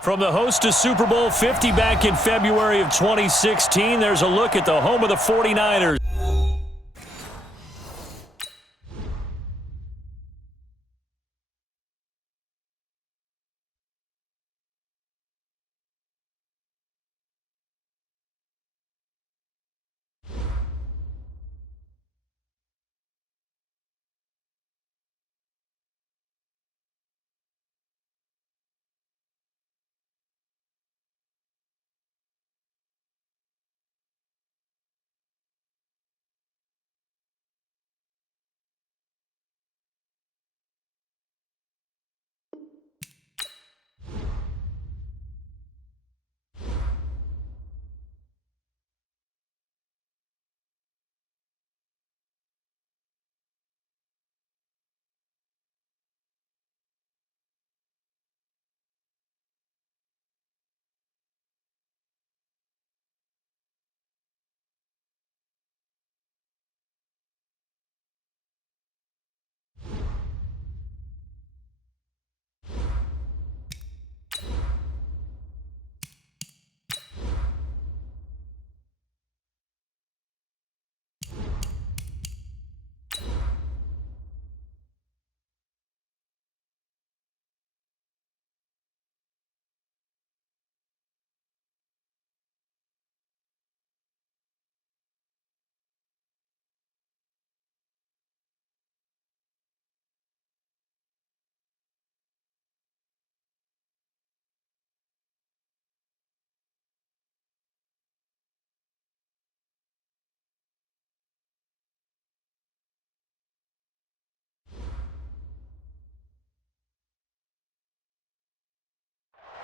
From the host to Super Bowl 50 back in February of 2016, there's a look at the home of the 49ers.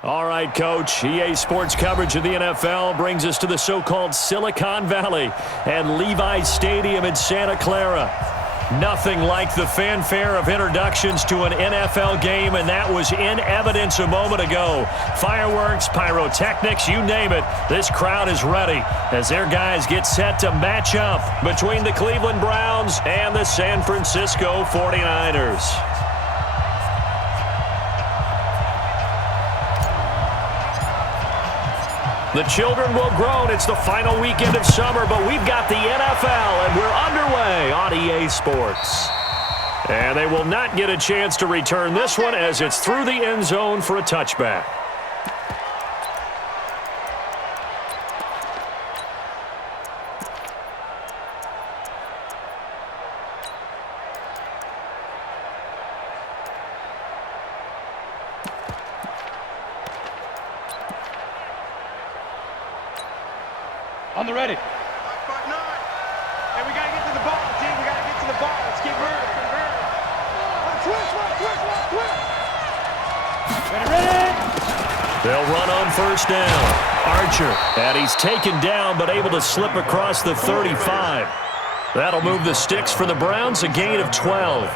All right, Coach. EA Sports coverage of the NFL brings us to the so-called Silicon Valley and Levi's Stadium in Santa Clara. Nothing like the fanfare of introductions to an NFL game, and that was in evidence a moment ago. Fireworks, pyrotechnics, you name it. This crowd is ready as their guys get set to match up between the Cleveland Browns and the San Francisco 49ers. The children will groan. It's the final weekend of summer, but we've got the NFL, and we're underway on EA Sports. And they will not get a chance to return this one as it's through the end zone for a touchback. On the ready. 5-9. And we got to get to the ball, team. We got to get to the ball. Let's keep moving. Ready. They'll run on first down. Archer, and he's taken down but able to slip across the 35. That'll move the sticks for the Browns, a gain of 12.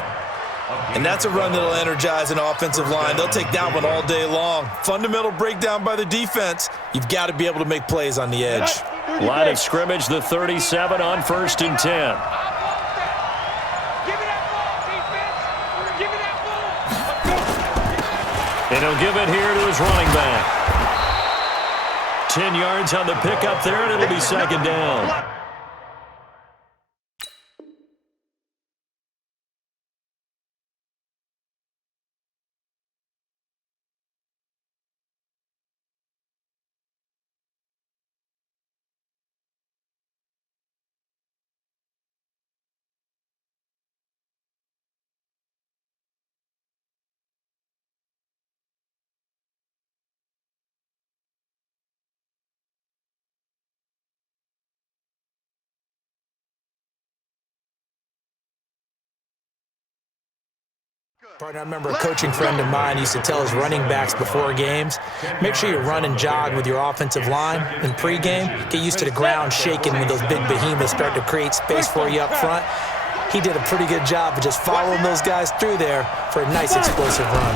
And that's a run that'll energize an offensive line. They'll take that one all day long. Fundamental breakdown by the defense. You've got to be able to make plays on the edge. Line of scrimmage, the 37 on 1st and 10. Give me that ball, defense. Give me that ball. And he'll give it here to his running back. 10 yards on the pickup there, and it'll be second down. Partner, I remember a coaching friend of mine used to tell his running backs before games, make sure you run and jog with your offensive line. In pregame, get used to the ground shaking when those big behemoths start to create space for you up front. He did a pretty good job of just following those guys through there for a nice explosive run.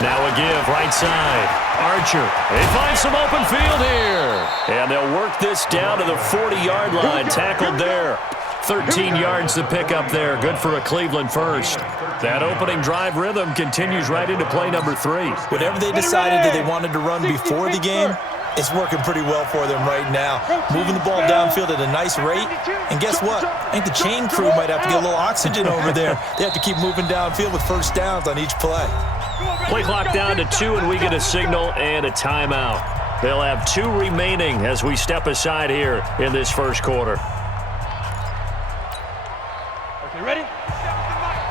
Now a give, right side. Archer, they find some open field here. And they'll work this down to the 40-yard line, tackled there. 13 yards to pick up there. Good for a Cleveland first. That opening drive rhythm continues right into play number 3. Whatever they decided that they wanted to run before the game, it's working pretty well for them right now. Moving the ball downfield at a nice rate. And guess what? I think the chain crew might have to get a little oxygen over there. They have to keep moving downfield with first downs on each play. Play clock down to 2, and we get a signal and a timeout. They'll have 2 remaining as we step aside here in this first quarter. Okay, ready?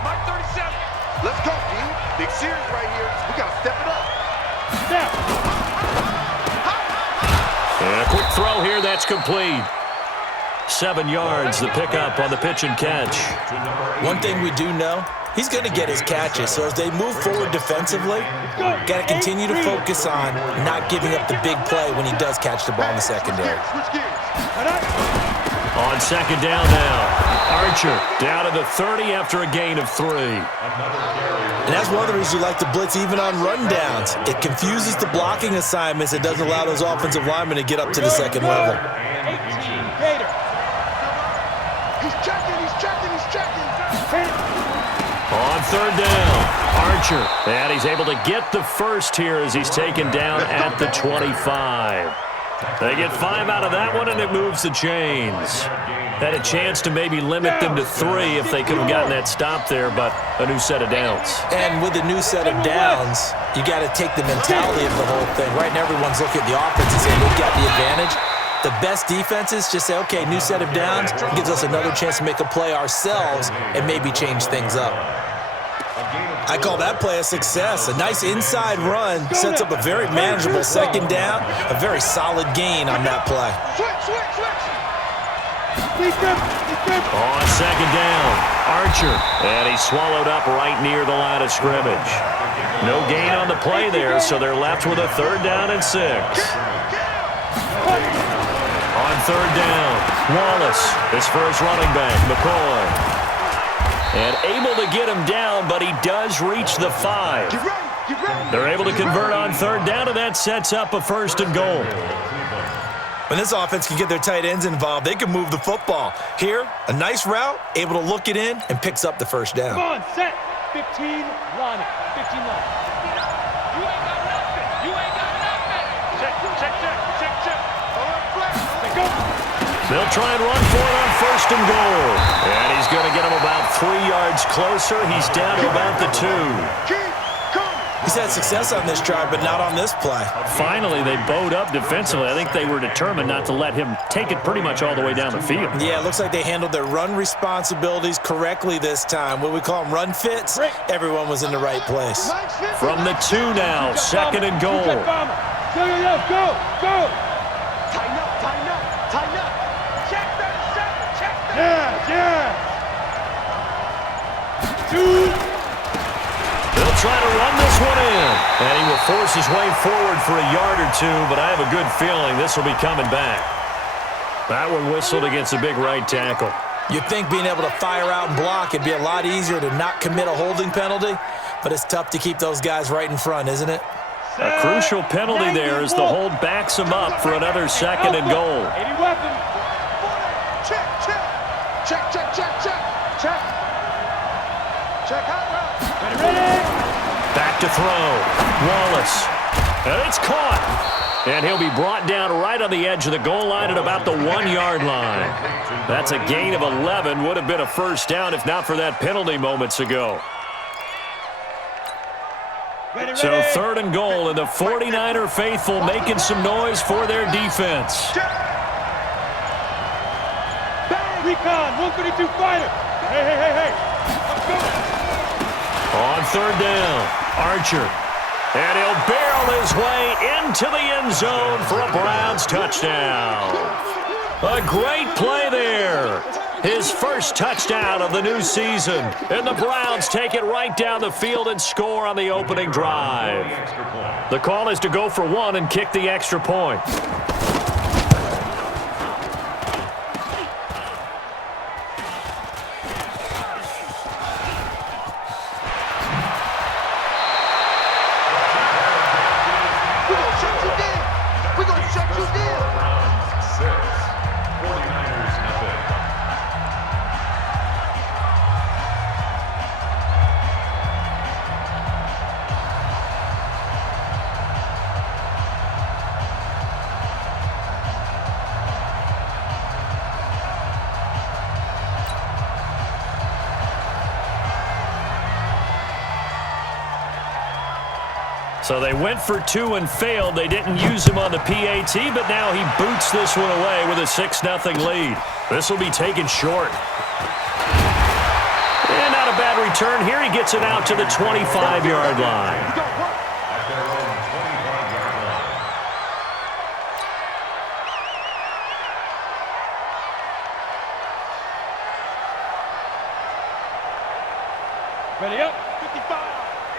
Mike 37. Let's go, team. Big series right here. We got to step it up. Snap. And a quick throw here. That's complete. 7 yards, the pickup on the pitch and catch. One thing we do know, he's going to get his catches. So as they move forward defensively, got to continue to focus on not giving up the big play when he does catch the ball in the secondary. Switch gears. On second down now. Archer down to the 30 after a gain of 3. And that's one of the reasons you like to blitz even on rundowns. It confuses the blocking assignments. It doesn't allow those offensive linemen to get up to the second level. 18, Gator. He's checking. On third down, Archer. And he's able to get the first here as he's taken down at the 25. They get 5 out of that one, and it moves the chains. Had a chance to maybe limit them to 3 if they could have gotten that stop there, but a new set of downs. And with a new set of downs, you got to take the mentality of the whole thing. Right now, everyone's looking at the offense and saying, we've got the advantage. The best defenses just say, okay, new set of downs, gives us another chance to make a play ourselves and maybe change things up. I call that play a success. A nice inside run sets up a very manageable second down, a very solid gain on that play. Switch. On second down, Archer. And he's swallowed up right near the line of scrimmage. No gain on the play there, so they're left with a third down and 6. On third down, Wallace is for his running back, McCoy. And able to get him down, but he does reach the 5. Get ready. They're able to convert on third down, and that sets up a 1st and goal. When this offense can get their tight ends involved, they can move the football. Here, a nice route, able to look it in, and picks up the first down. Come on, set. 15, line it. 15 line. You ain't got nothing. Check. Let go. They'll try and run for it on 1st and goal. And he's going to get him about 3 yards closer. He's down to about the 2. He's had success on this drive, but not on this play. Finally, they bowed up defensively. I think they were determined not to let him take it pretty much all the way down the field. Yeah, it looks like they handled their run responsibilities correctly this time. What we call them run fits, everyone was in the right place. From the 2 now, 2nd and goal. Go. Tighten up. Check that. Yeah. 2. They'll try to run this one in. And he will force his way forward for a yard or 2, but I have a good feeling this will be coming back. That one whistled against a big right tackle. You'd think being able to fire out and block, it'd be a lot easier to not commit a holding penalty, but it's tough to keep those guys right in front, isn't it? A crucial penalty there as the hold backs him up for another 2nd and goal. 80 weapon. Check. Check out route. Ready. Back to throw. Wallace. And it's caught. And he'll be brought down right on the edge of the goal line at about the 1-yard line. That's a gain of 11. Would have been a first down if not for that penalty moments ago. So 3rd and goal, and the 49er faithful making some noise for their defense. Recon, 132 fighter. Hey. Let's go. On 3rd down, Archer. And he'll barrel his way into the end zone for a Browns touchdown. A great play there. His first touchdown of the new season. And the Browns take it right down the field and score on the opening drive. The call is to go for 1 and kick the extra point. So they went for 2 and failed. They didn't use him on the PAT, but now he boots this one away with a 6-0 lead. This will be taken short. And not a bad return here. He gets it out to the 25-yard line. Ready up. 55.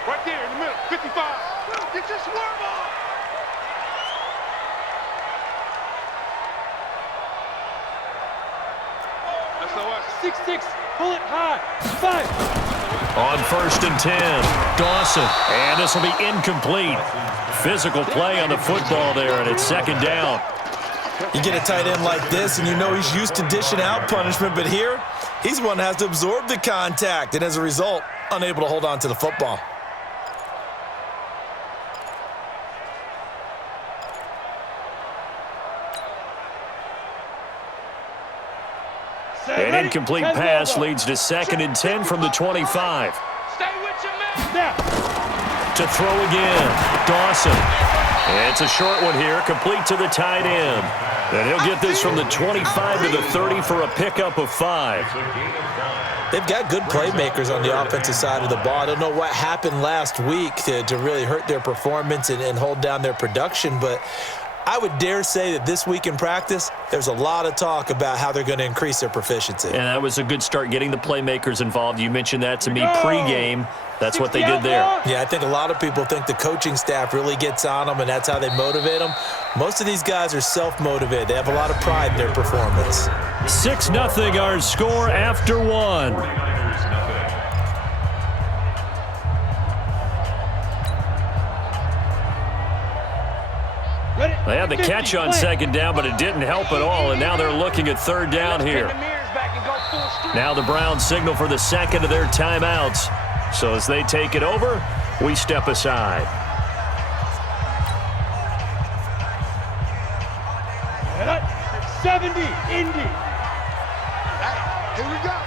Right there in the middle. 55. Get your swerve on. SOS. 6-6. Pull it high. 5. On 1st and 10, Dawson. And this will be incomplete. Physical play on the football there, and it's 2nd down. You get a tight end like this, and you know he's used to dishing out punishment, but here, he's one that has to absorb the contact, and as a result, unable to hold on to the football. An incomplete pass leads to 2nd and 10 from the 25. Stay with your man. Now. To throw again, Dawson. It's a short one here, complete to the tight end. And he'll get this from the 25 to the 30 for a pickup of 5. They've got good playmakers on the offensive side of the ball. I don't know what happened last week to really hurt their performance and hold down their production, but I would dare say that this week in practice, there's a lot of talk about how they're going to increase their proficiency. And that was a good start getting the playmakers involved. You mentioned that to me pregame. That's what they did there. Yeah, I think a lot of people think the coaching staff really gets on them, and that's how they motivate them. Most of these guys are self-motivated. They have a lot of pride in their performance. 6-0 our score after 1. They had the catch on 2nd down, but it didn't help at all, and now they're looking at 3rd down here. Now the Browns signal for the 2nd of their timeouts. So as they take it over, we step aside. 70, Indy. Here we go.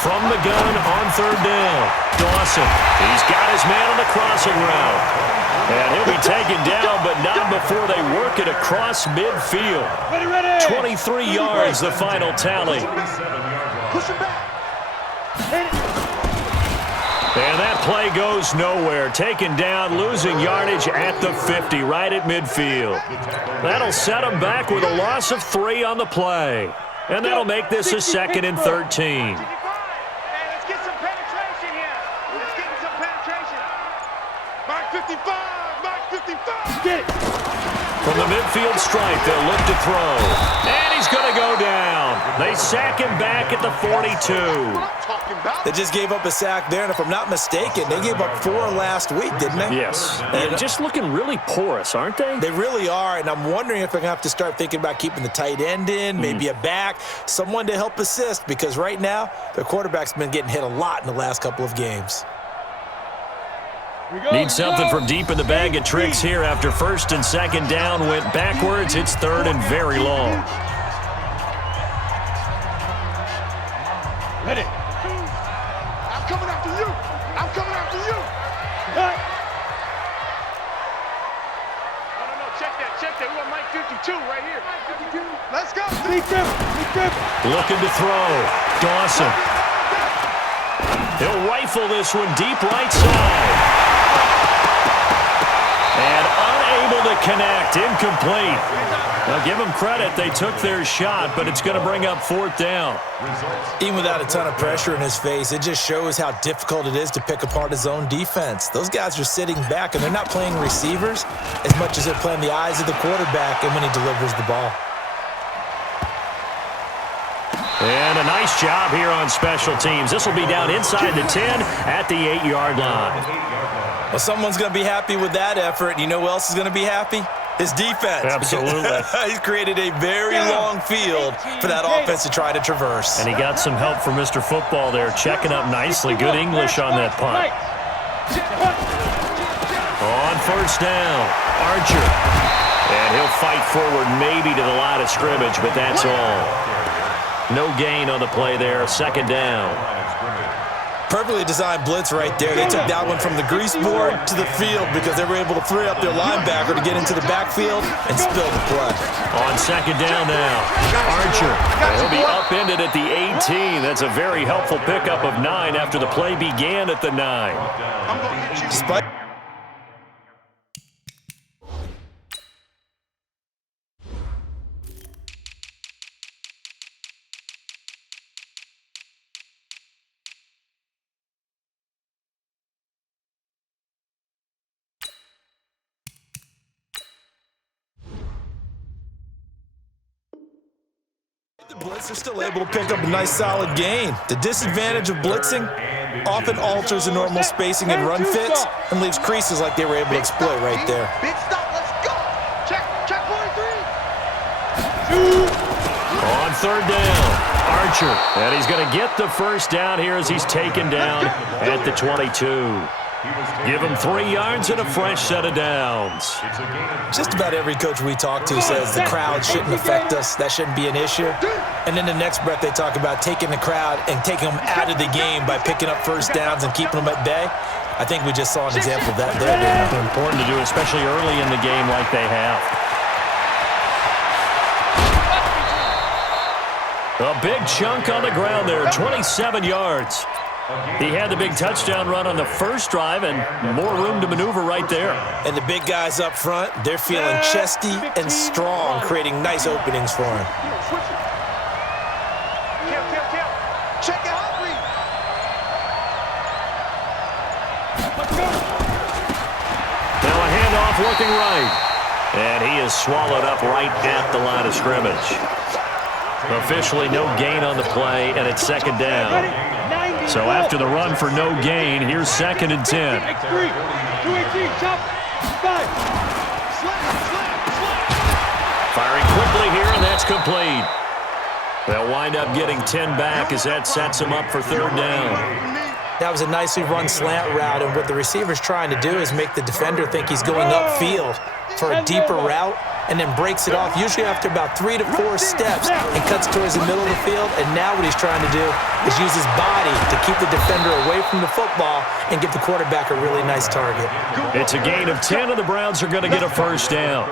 From the gun on 3rd down, Dawson. He's got his man on the crossing route. And he'll be taken down, but not before they work it across midfield. 23 yards, the final tally. Push him back. And that play goes nowhere. Taken down, losing yardage at the 50, right at midfield. That'll set them back with a loss of 3 on the play. And that'll make this a 2nd and 13. Let's get some penetration here. Let's get some penetration. Mark 55. Mark 55. Get it. From the midfield stripe, they'll look to throw. And he's going to go down. They sack him back at the 42. They just gave up a sack there, and if I'm not mistaken, they gave up 4 last week, didn't they? Yes. And just looking really porous, aren't they? They really are, and I'm wondering if they're going to have to start thinking about keeping the tight end in, maybe a back, someone to help assist, because right now, their quarterback's been getting hit a lot in the last couple of games. Need something from deep in the bag of tricks here after 1st and 2nd down went backwards. It's 3rd and very long. Ready. I'm coming after you. I'm coming after you. Cut. No. Check that. We want Mike 52 right here. Mike 52. Let's go. Lead them. Looking to throw. Dawson. He'll rifle this one deep right side. And unable to connect. Incomplete. Now give them credit. They took their shot, but it's going to bring up 4th down. Even without a ton of pressure in his face, it just shows how difficult it is to pick apart his own defense. Those guys are sitting back, and they're not playing receivers as much as they're playing the eyes of the quarterback and when he delivers the ball. And a nice job here on special teams. This will be down inside the 10 at the 8-yard line. Well, someone's going to be happy with that effort. You know who else is going to be happy? His defense. Absolutely. He's created a very long field for that offense to try to traverse. And he got some help from Mr. Football there, checking up nicely. Good English on that punt. On 1st down, Archer. And he'll fight forward maybe to the line of scrimmage, but that's all. No gain on the play there. Second down. Perfectly designed blitz right there. They took that one from the grease board to the field because they were able to free up their linebacker to get into the backfield and spill the play. On second down now, Archer. He'll be upended at the 18. That's a very helpful pickup of 9 after the play began at the 9. Despite the blitz, they're still able to pick up a nice solid gain. The disadvantage of blitzing often alters the normal spacing and run fits and leaves creases like they were able to exploit right there. Big stop, let's go. Check 43. On third down, Archer. And he's going to get the first down here as he's taken down at the 22. Give him 3 yards and a fresh set of downs. Just about every coach we talk to says the crowd shouldn't affect us. That shouldn't be an issue. And in the next breath, they talk about taking the crowd and taking them out of the game by picking up first downs and keeping them at bay. I think we just saw an example of that there, didn't we? Important to do, especially early in the game like they have. A big chunk on the ground there, 27 yards. He had the big touchdown run on the first drive and more room to maneuver right there. And the big guys up front, they're feeling chesty and strong, creating nice openings for him. Check it out, Reed. Now a handoff looking right. And he is swallowed up right at the line of scrimmage. Officially no gain on the play, and it's second down. So after the run for no gain, here's second and 10. X3, 218, chop, 5. Firing quickly here, and that's complete. They'll wind up getting 10 back as that sets them up for third down. That was a nicely run slant route, and what the receiver's trying to do is make the defender think he's going upfield for a deeper route, and then breaks it off, usually after about 3 to 4 steps, and cuts towards the middle of the field. And now what he's trying to do is use his body to keep the defender away from the football and give the quarterback a really nice target. It's a gain of 10, and the Browns are going to get a first down.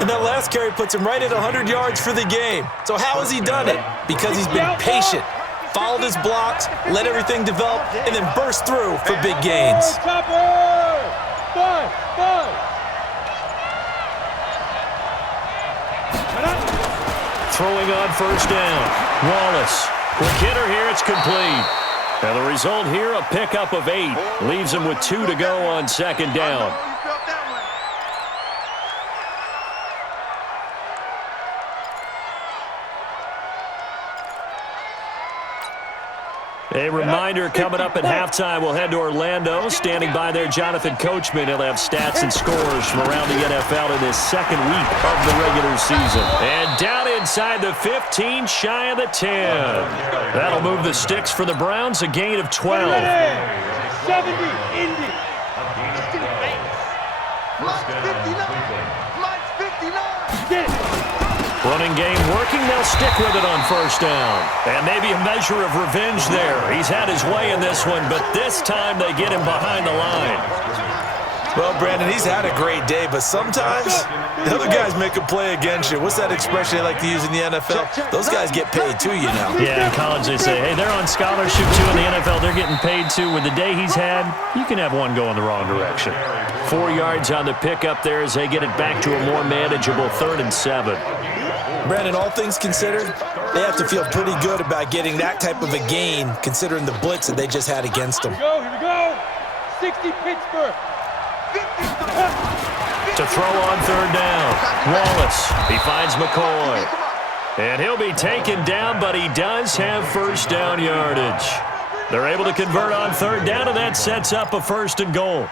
And that last carry puts him right at 100 yards for the game. So how has he done it? Because he's been patient, followed his blocks, let everything develop, and then burst through for big gains. Chopper! 5. Throwing on first down. Wallace. Quick hitter here. It's complete. And the result here, a pickup of 8. Leaves him with 2 to go on second down. A reminder coming up at halftime, we'll head to Orlando. Standing by there, Jonathan Coachman. He'll have stats and scores from around the NFL in this second week of the regular season. And down inside the 15, shy of the 10. That'll move the sticks for the Browns, a gain of 12. 70, Indy. Mine's 59. Mine's 59. Get it. Running game working, they'll stick with it on first down. And maybe a measure of revenge there. He's had his way in this one, but this time they get him behind the line. Well, Brandon, he's had a great day, but sometimes the other guys make a play against you. What's that expression they like to use in the NFL? Those guys get paid too, you know. Yeah, in college they say, hey, they're on scholarship too. In the NFL, they're getting paid too. With the day he's had, you can have one going the wrong direction. 4 yards on the pickup there as they get it back to a more manageable 3rd and 7. Brandon, all things considered, they have to feel pretty good about getting that type of a gain considering the blitz that they just had against them. Here we go. 60 Pittsburgh. To throw on third down, Wallace. He finds McCoy. And he'll be taken down, but he does have first down yardage. They're able to convert on third down, and that sets up a 1st and goal.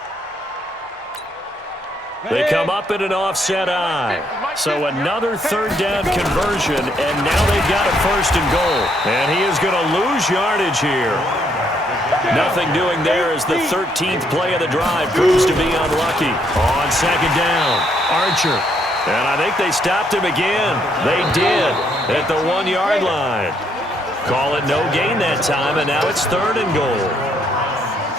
They come up in an offset eye. So another third down conversion, and now they've got a 1st and goal. And he is going to lose yardage here. Nothing doing there as the 13th play of the drive proves to be unlucky. On second down, Archer. And I think they stopped him again. They did at the 1-yard line. Call it no gain that time, and now it's 3rd and goal.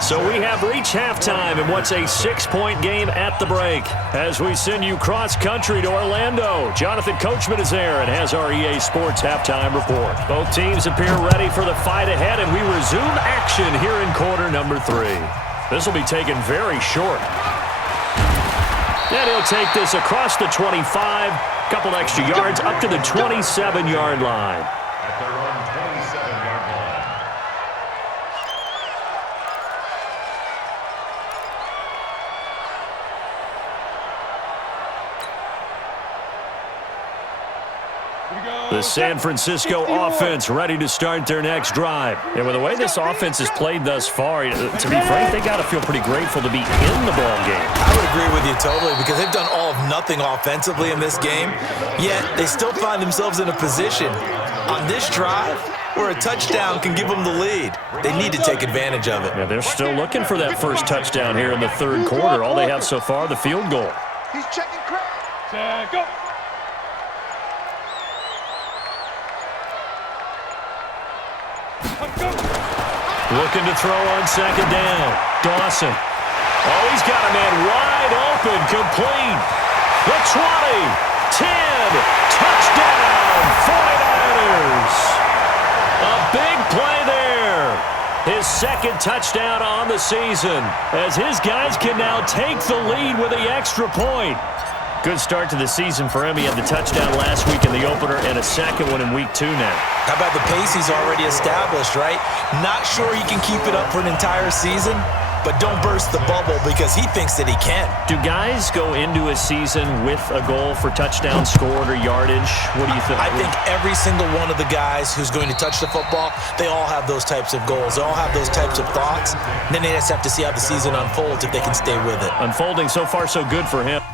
So we have reached halftime in what's a 6-point game at the break. As we send you cross-country to Orlando, Jonathan Coachman is there and has our EA Sports halftime report. Both teams appear ready for the fight ahead, and we resume action here in quarter number 3. This will be taken very short. And he'll take this across the 25, couple extra yards up to the 27-yard line. The San Francisco offense ready to start their next drive. And with the way this offense has played thus far, to be frank, they got to feel pretty grateful to be in the ball game. I would agree with you totally because they've done all of nothing offensively in this game, yet they still find themselves in a position on this drive where a touchdown can give them the lead. They need to take advantage of it. Yeah, they're still looking for that first touchdown here in the 3rd quarter. All they have so far, the field goal. He's checking crack. Go. Looking to throw on 2nd down. Dawson. Oh, he's got a man wide open, complete. The 20, 10, touchdown, 49ers. A big play there. His 2nd touchdown on the season as his guys can now take the lead with the extra point. Good start to the season for him. He had the touchdown last week in the opener and a 2nd one in week 2 now. How about the pace he's already established, right? Not sure he can keep it up for an entire season, but don't burst the bubble because he thinks that he can. Do guys go into a season with a goal for touchdown scored or yardage? What do you think? I think every single one of the guys who's going to touch the football, they all have those types of goals. They all have those types of thoughts. And then they just have to see how the season unfolds if they can stay with it. Unfolding so far so good for him.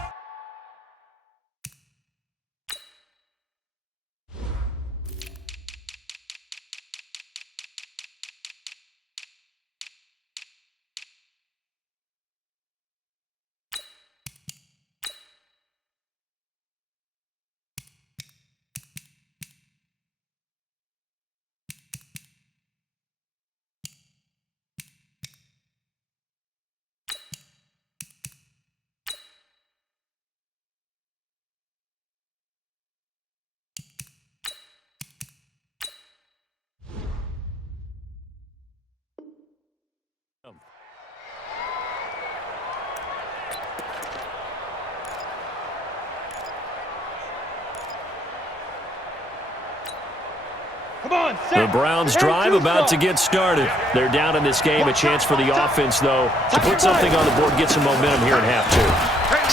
Come on, The Browns drive about to get started. They're down in this game. A chance for the offense, though, to put something on the board, get some momentum here in half 2.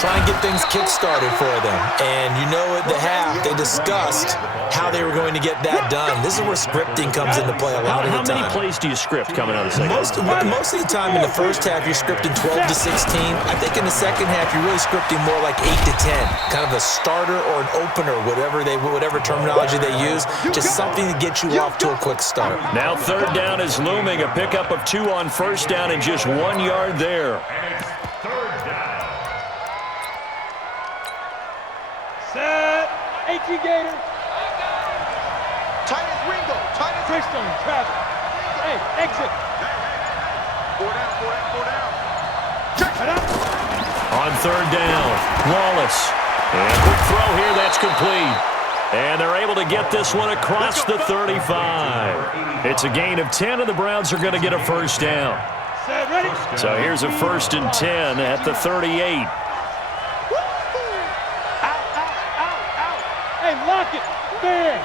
Try and get things kick-started for them. And you know at the half, they discussed how they were going to get that done. This is where scripting comes into play a lot of the time. How many plays do you script coming out of the second? Most of the time in the first half, you're scripting 12 to 16. I think in the second half, you're really scripting more like 8 to 10. Kind of a starter or an opener, whatever terminology they use. Just something to get you off to a quick start. Now 3rd down is looming. A pickup of 2 on 1st down and just 1 yard there. Set. 18 Gator. Tight as Ringo. Tight as Trickstone. Travis. Hey, exit. 4 down, 4 down, 4 down. Head up. On 3rd down, Wallace. And quick throw here, that's complete. And they're able to get this one across the 35. It's a gain of 10, and the Browns are going to get a 1st down. Set. Ready. So here's a 1st and 10 at the 38. Hey, lock it. There.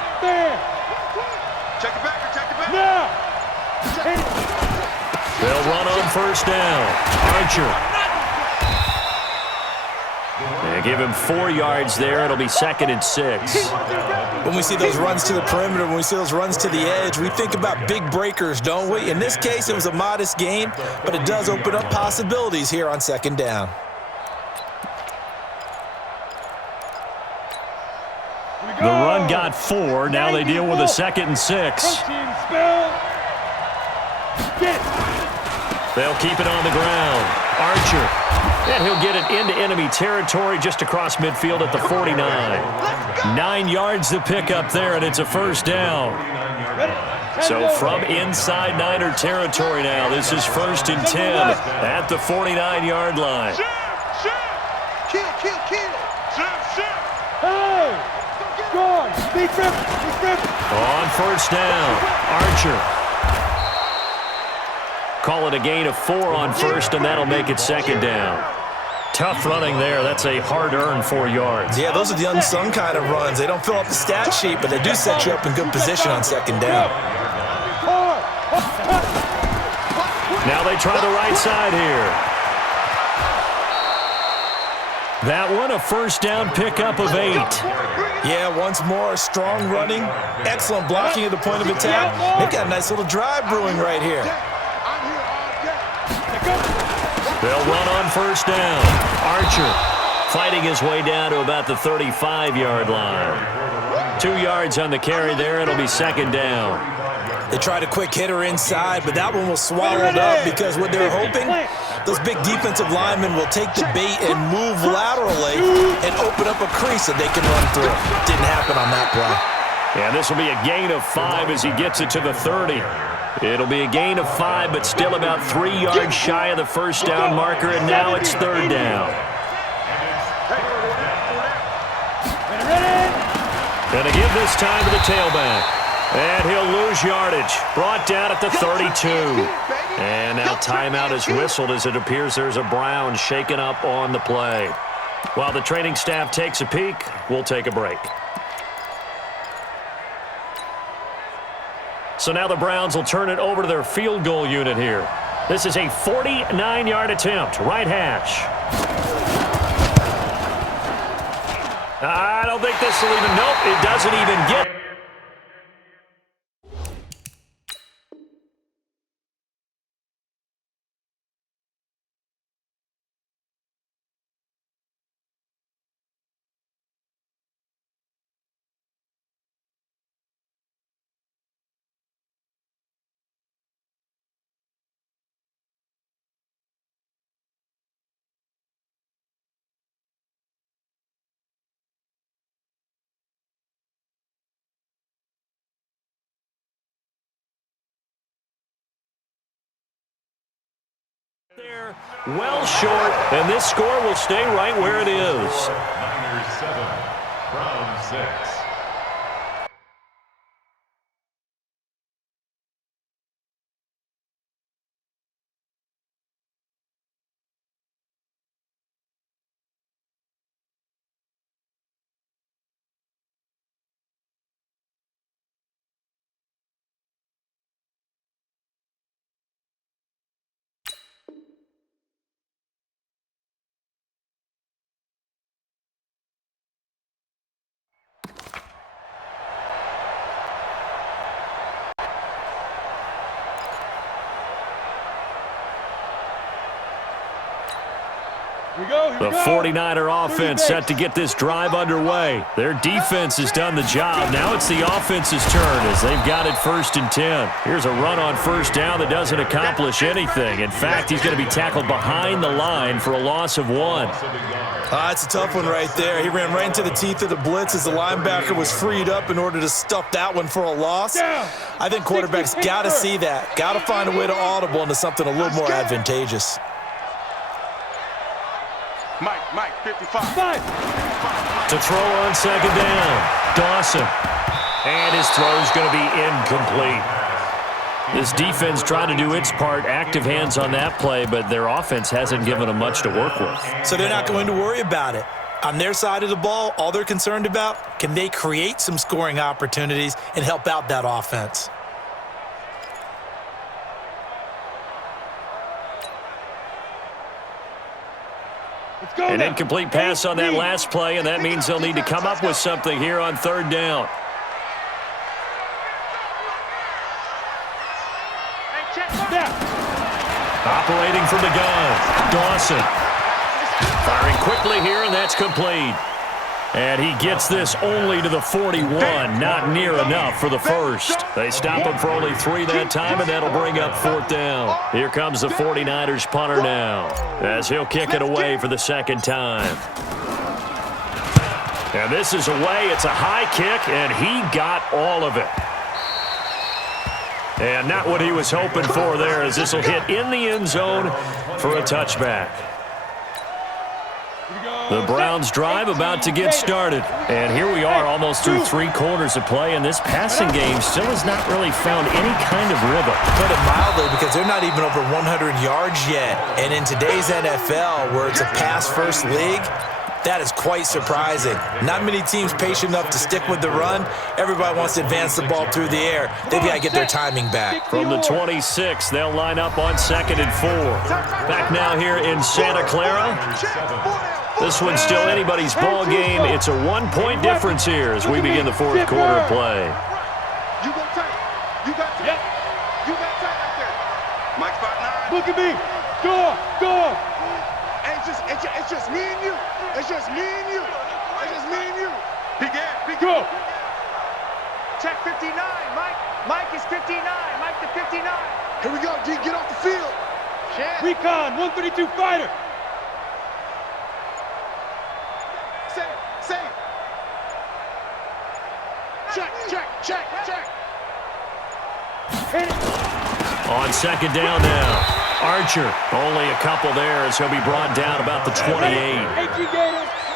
Check it back, check it back. Now. Hit it. They'll run on 1st down. Archer. They give him 4 yards there. It'll be 2nd and 6. When we see those runs to the perimeter, when we see those runs to the edge, we think about big breakers, don't we? In this case, it was a modest gain, but it does open up possibilities here on 2nd down. The run got 4. Now they deal with a 2nd and 6. Protein spill. Get. They'll keep it on the ground. Archer. And he'll get it into enemy territory just across midfield at the 49. 9 yards to pick up there, and it's a first down. So from inside Niner territory now, this is 1st and 10 at the 49-yard line. Kill. Hey! Score! Big rip! On first down, Archer. Call it a gain of 4 on first, and that'll make it 2nd down. Tough running there. That's a hard-earned 4 yards. Yeah, those are the unsung kind of runs. They don't fill up the stat sheet, but they do set you up in good position on 2nd down. Now they try the right side here. That one, a first down pickup of 8. Yeah, once more, strong running, excellent blocking at the point of attack. They've got a nice little drive brewing right here. They'll run on first down. Archer fighting his way down to about the 35-yard line. 2 yards on the carry there. It'll be 2nd down. They tried a quick hitter inside, but that one was swallowed up because what they're hoping, those big defensive linemen will take the bait and move laterally and open up a crease that they can run through. Didn't happen on that play. And this will be a gain of 5 as he gets it to the 30. It'll be a gain of 5, but still about 3 yards shy of the first down marker, and now it's 3rd down. Gonna give this time to the tailback. And he'll lose yardage. Brought down at the 32. And now timeout is whistled as it appears there's a Brown shaken up on the play. While the training staff takes a peek, we'll take a break. So now the Browns will turn it over to their field goal unit here. This is a 49-yard attempt, right hash. I don't think this will even, nope, it doesn't even get. There, well short, and this score will stay right where it is. Niners 7, Browns 6. The 49er offense set to get this drive underway. Their defense has done the job. Now it's the offense's turn as they've got it 1st and 10. Here's a run on first down that doesn't accomplish anything. In fact, he's going to be tackled behind the line for a loss of 1. It's a tough one right there. He ran right into the teeth of the blitz as the linebacker was freed up in order to stuff that one for a loss. I think quarterbacks got to see that. Got to find a way to audible into something a little more advantageous. Mike, 55. To throw on 2nd down, Dawson. And his throw's going to be incomplete. This defense trying to do its part, active hands on that play, but their offense hasn't given them much to work with. So they're not going to worry about it. On their side of the ball, all they're concerned about, can they create some scoring opportunities and help out that offense? An incomplete pass on that last play, and that means they'll need to come up with something here on 3rd down. Operating from the gun, Dawson. Firing quickly here, and that's complete. And he gets this only to the 41. Not near enough for the first. They stop him for only 3 that time, and that'll bring up 4th down. Here comes the 49ers punter now, as he'll kick it away for the second time. And this is away. It's a high kick, and he got all of it. And not what he was hoping for there, as this will hit in the end zone for a touchback. The Browns drive about to get started. And here we are almost through 3 quarters of play, and this passing game still has not really found any kind of rhythm. Put it mildly, because they're not even over 100 yards yet. And in today's NFL, where it's a pass-first league, that is quite surprising. Not many teams patient enough to stick with the run. Everybody wants to advance the ball through the air. They've got to get their timing back. From the 26, they'll line up on 2nd and 4. Back now here in Santa Clara. This one's still anybody's ball game. It's a 1-point difference here as we begin the 4th quarter of play. You go tight. You got tight. Yep. You got tight right there. Mike spot 9. Look at me. Go. Hey, it's just me and you. It's just me and you. It's just me and you. Big Go. Check 59. Mike is 59. Mike the 59. Here we go, D. Get off the field. Shit. Recon, 132 fighter. Say. Check. Hit it. On 2nd down now. Archer, only a couple there as he'll be brought down about the 28.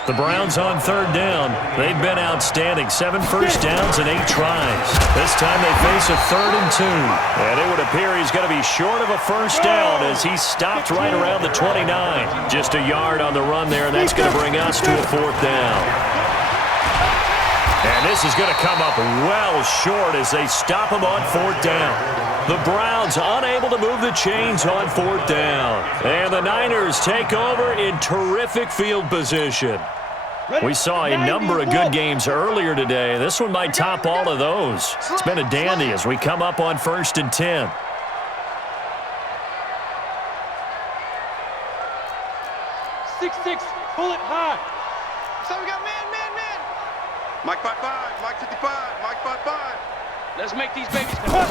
The Browns on 3rd down. They've been outstanding. 7 first downs and 8 tries. This time they face a 3rd and 2. And it would appear he's going to be short of a first down as he stopped right around the 29. Just a yard on the run there, and that's going to bring us to a 4th down. And this is going to come up well short as they stop him on 4th down. The Browns unable to move the chains on 4th down. And the Niners take over in terrific field position. We saw a number of good games earlier today. This one might top all of those. It's been a dandy as we come up on 1st and 10. Pull it high. So we got man. Mike 5'5", Mike 55, Mike 5'5". Let's make these babies cry.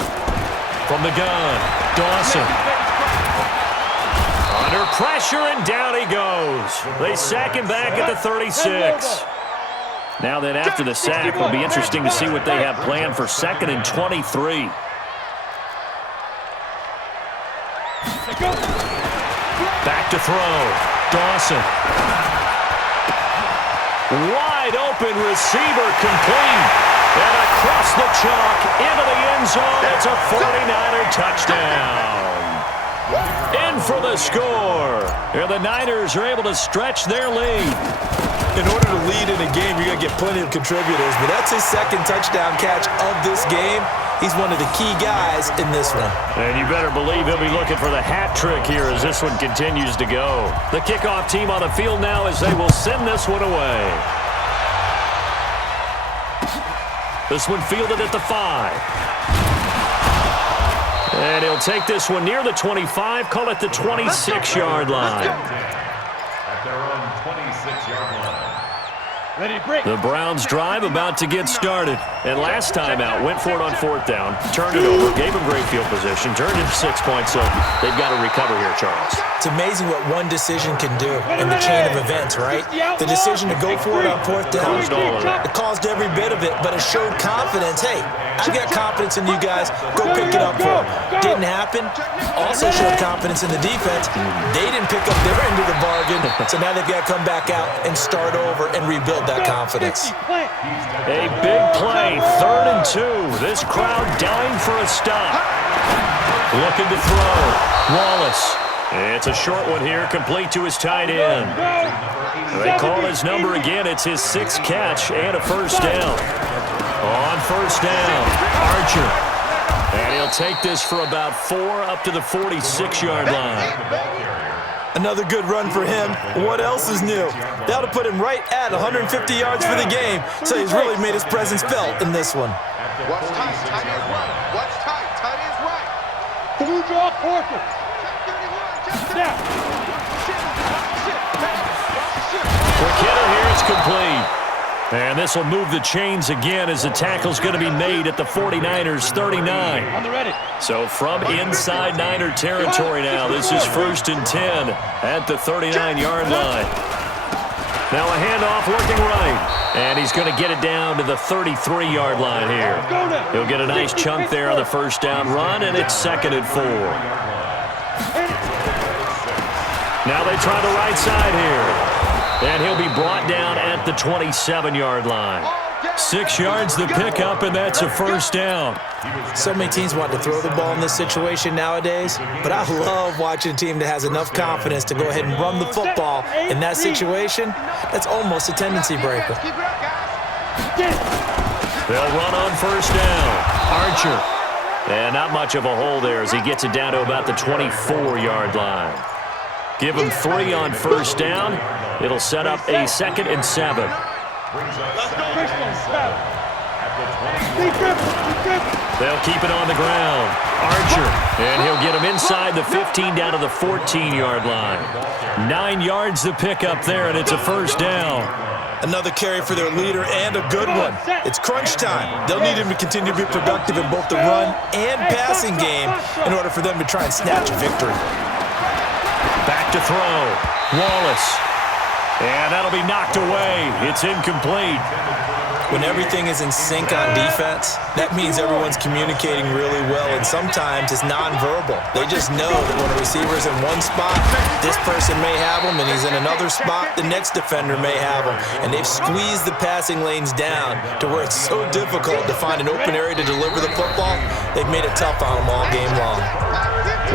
From the gun, Dawson. Under pressure, and down he goes. They sack him back at the 36. Now then, after the sack, it'll be interesting to see what they have planned for 2nd and 23. Back to throw. Dawson. Wide open receiver complete. And across the chalk into the end zone. It's a 49er touchdown. In for the score. And the Niners are able to stretch their lead. In order to lead in a game, you're going to get plenty of contributors, but that's his 2nd touchdown catch of this game. He's one of the key guys in this one. And you better believe he'll be looking for the hat trick here as this one continues to go. The kickoff team on the field now as they will send this one away. This one fielded at the 5. And he'll take this one near the 25, call it the 26-yard line. At their own 26-yard line. Ready to break. The Browns drive about to get started. And last time out, went for it on 4th down, turned it over, gave him great field position, turned it to 6 points, so they've got to recover here, Charles. It's amazing what one decision can do in the chain of events, right? The decision to go for it on 4th down, it caused every bit of it, but it showed confidence. Hey, I've got confidence in you guys. Go pick it up for them. Didn't happen. Also showed confidence in the defense. They didn't pick up their end of the bargain, so now they've got to come back out and start over and rebuild that confidence. A big play, 3rd and 2. This crowd dying for a stop. Looking to throw. Wallace. It's a short one here, complete to his tight end. They call his number again. It's his 6th catch and a first down. On 1st down, Archer. And he'll take this for about 4 up to the 46-yard line. Another good run for him. What else is new? That'll put him right at 150 yards for the game, so he's really made his presence felt in this one. Watch tight, tight is right. Watch tight, tight is right. Blue draw, Porter. Snap. Quick hitter here, it's complete. And this will move the chains again as the tackle's going to be made at the 49ers 39. On the ready. So from inside Niner territory now, this is 1st and 10 at the 39-yard line. Now a handoff looking right. And he's going to get it down to the 33-yard line here. He'll get a nice chunk there on the first down run, and it's 2nd and 4. Now they try the right side here. And he'll be brought down at the 27-yard line. 6 yards the pickup, and that's a first down. So many teams want to throw the ball in this situation nowadays, but I love watching a team that has enough confidence to go ahead and run the football in that situation. That's almost a tendency breaker. They'll run on first down. Archer. And not much of a hole there as he gets it down to about the 24-yard line. Give him 3 on first down. It'll set up a 2nd and 7. They'll keep it on the ground. Archer. And he'll get him inside the 15 down to the 14-yard line. 9 yards the pickup there, and it's a first down. Another carry for their leader and a good one. It's crunch time. They'll need him to continue to be productive in both the run and passing game in order for them to try and snatch a victory. Back to throw. Wallace. And that'll be knocked away. It's incomplete. When everything is in sync on defense, that means everyone's communicating really well, and sometimes it's nonverbal. They just know that when a receiver's in one spot, this person may have him, and he's in another spot, the next defender may have him. And they've squeezed the passing lanes down to where it's so difficult to find an open area to deliver the football. They've made it tough on them all game long.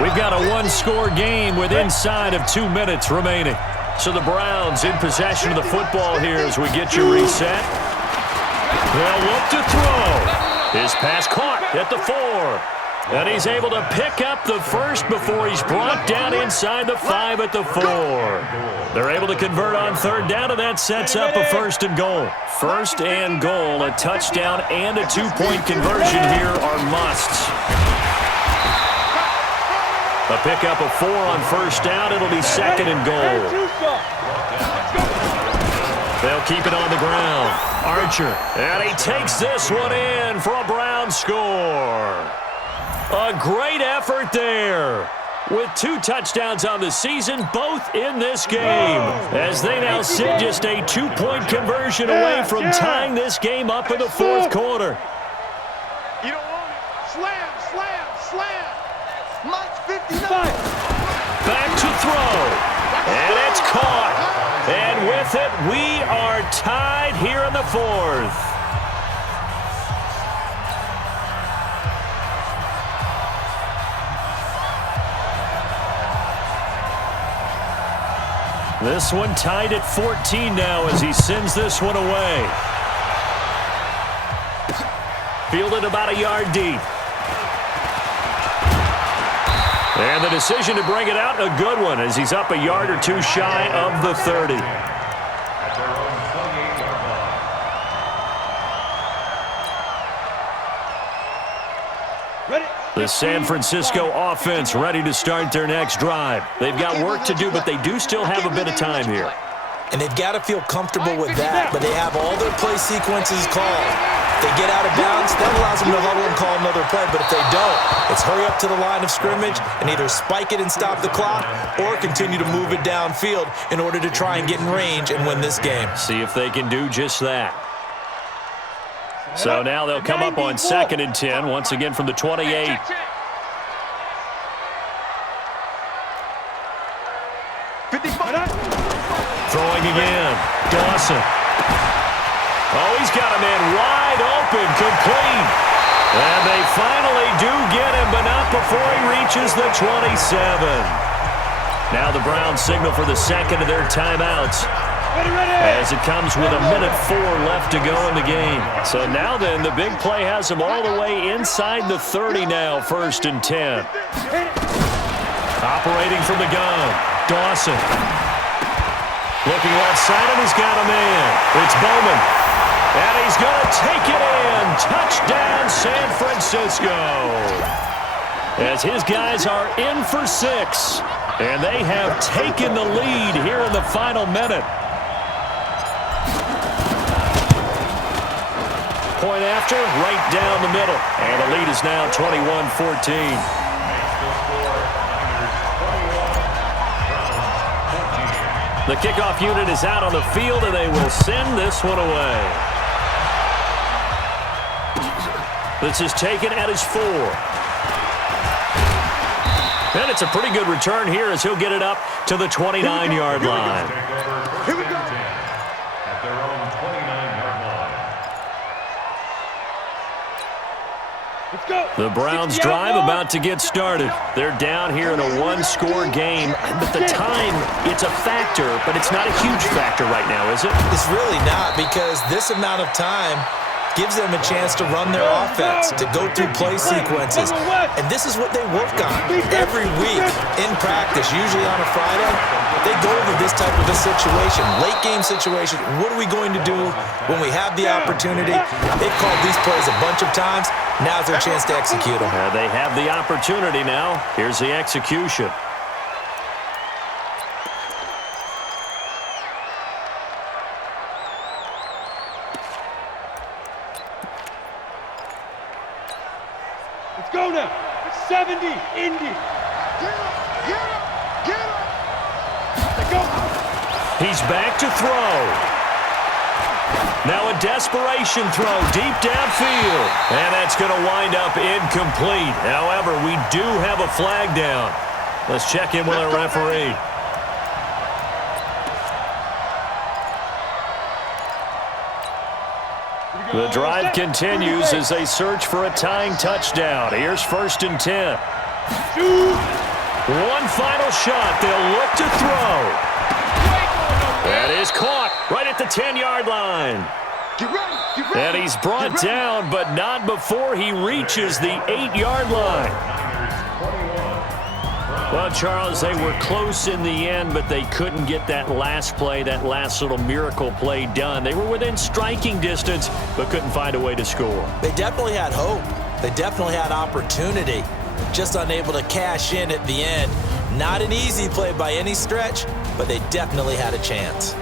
We've got a one-score game with inside of 2 minutes remaining. So the Browns in possession of the football here as we get you reset. They'll look to throw. His pass caught at the 4. And he's able to pick up the first before he's brought down inside the 5 at the 4. They're able to convert on third down, and that sets up a 1st and goal. 1st and goal, a touchdown and a 2-point conversion here are musts. A pickup of 4 on first down. It'll be 2nd and goal. They'll keep it on the ground. Archer. And he takes this one in for a Brown score. A great effort there. With 2 touchdowns on the season, both in this game. As they now sit just a 2-point conversion away from tying this game up in the 4th quarter. You don't want it. Slam, slam, slam. Mike's 59. Back to throw. And it's caught. And with it, we are tied here in the 4th. This one tied at 14 now as he sends this one away. Fielded about a yard deep. And the decision to bring it out, a good one, as he's up a yard or 2 shy of the 30. The San Francisco offense ready to start their next drive. They've got work to do, but they do still have a bit of time here. And they've got to feel comfortable with that, but they have all their play sequences called. If they get out of bounds, that allows them to huddle and call another play. But if they don't, it's hurry up to the line of scrimmage and either spike it and stop the clock or continue to move it downfield in order to try and get in range and win this game. See if they can do just that. So now they'll come up on 2nd and 10, once again from the 28. Throwing again. Dawson. Oh, he's got a man wide open, complete. And they finally do get him, but not before he reaches the 27. Now the Browns signal for the 2nd of their timeouts. As it comes with 1:04 left to go in the game. So now then, the big play has them all the way inside the 30 now, 1st and 10. Operating from the gun, Dawson. Looking left side, and he's got a man. It's Bowman. And he's going to take it in. Touchdown, San Francisco. As his guys are in for 6. And they have taken the lead here in the final minute. point after, right down the middle. And the lead is now 21-14. The kickoff unit is out on the field, and they will send this one away. This is taken at his 4. And it's a pretty good return here as he'll get it up to the 29-yard line. Here we go. At their own 29-yard line. Let's go. The Browns drive about to get started. They're down here in a one-score game. But the time, it's a factor, but it's not a huge factor right now, is it? It's really not, because this amount of time gives them a chance to run their offense, to go through play sequences. And this is what they work on every week in practice, usually on a Friday. They go over this type of a situation, late game situation. What are we going to do when we have the opportunity? They've called these plays a bunch of times. Now's their chance to execute them. They have the opportunity now. Here's the execution. Let's go now. 70, Indy. Get up, get up, get up. Let's go. He's back to throw. Now a desperation throw deep downfield. And that's going to wind up incomplete. However, we do have a flag down. Let's check in with our referee. The drive continues as they search for a tying touchdown. Here's 1st and 10. One final shot. They'll look to throw. That is caught right at the 10-yard line. Get ready, get ready. And he's brought down, but not before he reaches the 8-yard line. Well, Charles, they were close in the end, but they couldn't get that last play, that last little miracle play done. They were within striking distance, but couldn't find a way to score. They definitely had hope. They definitely had opportunity. Just unable to cash in at the end. Not an easy play by any stretch, but they definitely had a chance.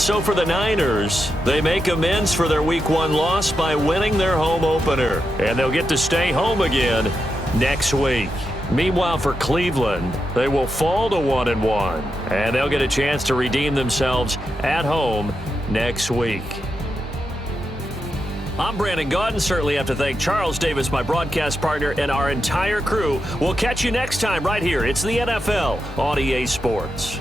So for the Niners, they make amends for their Week 1 loss by winning their home opener. And they'll get to stay home again next week. Meanwhile, for Cleveland, they will fall to 1-1, and they'll get a chance to redeem themselves at home next week. I'm Brandon Gaudin. Certainly have to thank Charles Davis, my broadcast partner, and our entire crew. We'll catch you next time right here. It's the NFL on EA Sports.